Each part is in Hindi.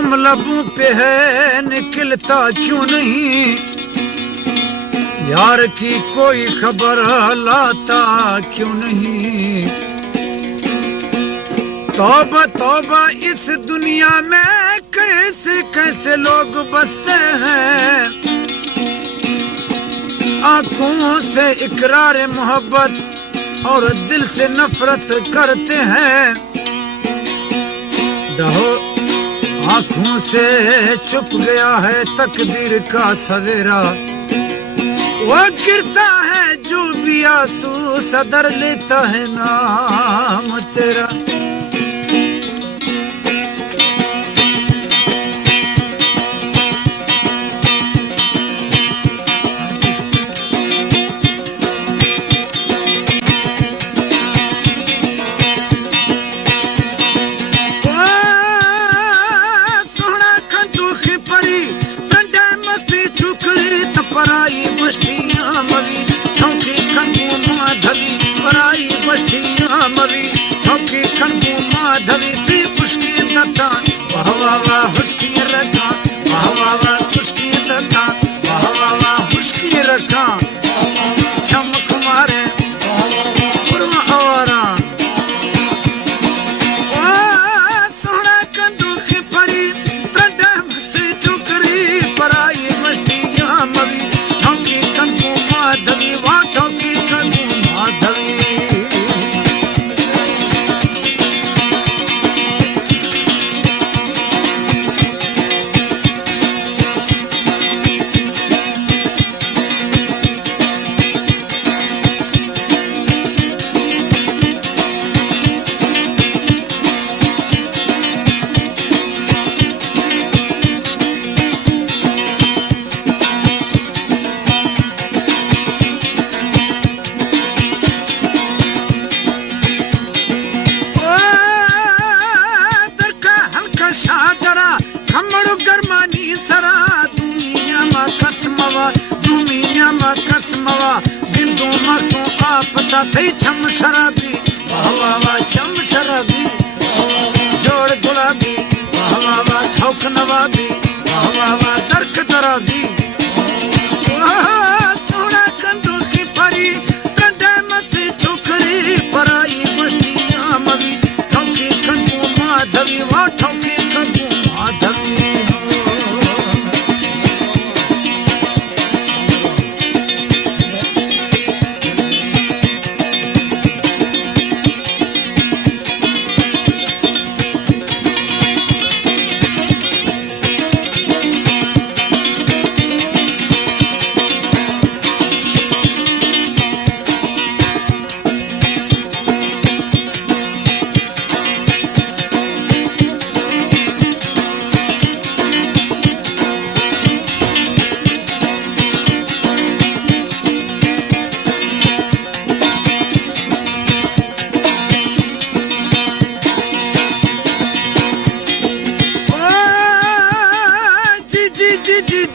दम लबों पे है निकलता क्यों नहीं, यार की कोई खबर लाता क्यों नहीं। तौबा तौबा इस दुनिया में कैसे कैसे लोग बसते हैं, आंखों से इकरार मोहब्बत और दिल से नफरत करते हैं। दहो आंखों से छुप गया है तकदीर का सवेरा, वो गिरता है जो भी आंसू सदर लेता है नाम तेरा। पराई मस्तियां मवी ठोकी खंगू माधवी, पराई मस्तियां मवी ठोकी खंगू माधवी। ती पुष्की लता वाह वाह वाह हुस्की रखा, वाह वाह वाह खुशकी लता, वाह वाह वाह हुस्की रखा। चमक मारे पुरवा आवारा, सोहना कंदू की परी त्रंडा मस्ती चुकरी। पराई मस्तियां मवी ठोकी खंगू माधवी, वाह ठोकी खंगू माधवी। शादरा खमड़ू गरमानी सरा, दुनिया मा कसमवा, दुनिया मा कसमवा। बिंदु मको आपता थई छम शराबी, वाह वाह वाह छम शराबी। जोड़ गुलाबी, वाह वाह वाह ठोक नवाबी, वाह वाह वाह दरक दराबी। सोना कंदू की परी कंडे मस्ती छोकरी, पराई मस्तियां मवी ठोकी खंगू माधवी, वाह ठोकी खंगू माधवी।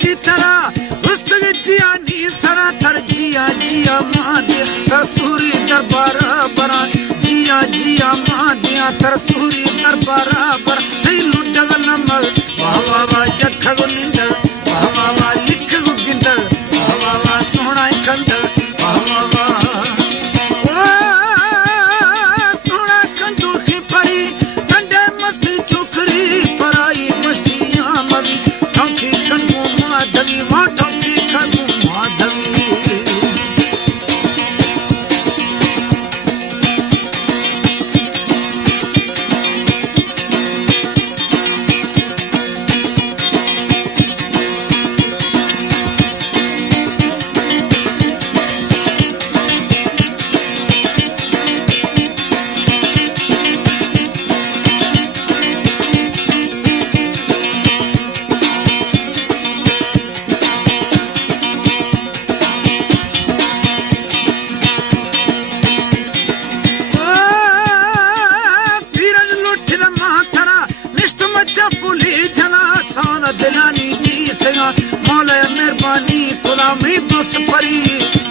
जी तरा उस्तग जिया नी सरा थर जिया जिया मादे थर सूरी दरबार बरा, जिया जिया मादिया थर सूरी दरबार बरा। नहीं लुटग नमल वाह वाह वाह जखग निंदल, वाह वाह वाह लिखग गिंदल, वाह वाह वाह सोहना कंदल, वाह वाह वाह। सोहना कंदू की परी कंडे मस्ती चुकरी, पराई मस्तियां मवी ठोकी खंगू माधवी, वाह ठोकी खंगू माधवी। मौला मेहरबानी गुलामी दोस्त परी,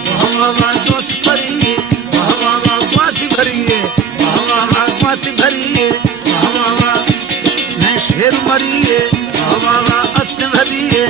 वाह वाह वाह दोस्त परी, वाह वाह वाह बाती भरी है, वाह वाह वाह बाती भरी है, वाह वाह वाह मैं शेर मरी है। बाबा अस्त भरिए